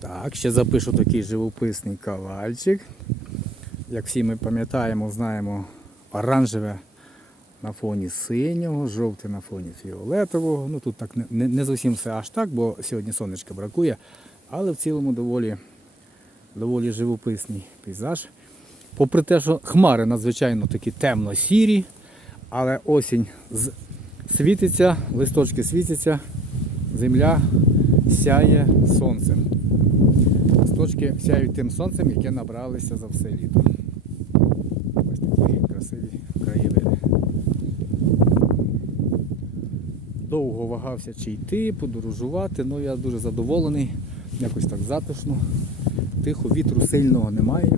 Так, ще запишу такий живописний кавальчик. Як всі ми пам'ятаємо, знаємо, оранжеве на фоні синього, жовте на фоні фіолетового. Ну тут так не, не, зовсім все аж так, бо сьогодні сонечка бракує, але в цілому доволі, доволі живописний пейзаж. Попри те, що хмари надзвичайно такі темно-сірі, але осінь світиться, листочки світяться, земля сяє сонцем. Листочки сяють тим сонцем, яке набралися за все літо. Ось такі красиві краєвиди. Довго вагався чи йти, подорожувати, але я дуже задоволений, якось так затишно. Тихо, вітру сильного немає.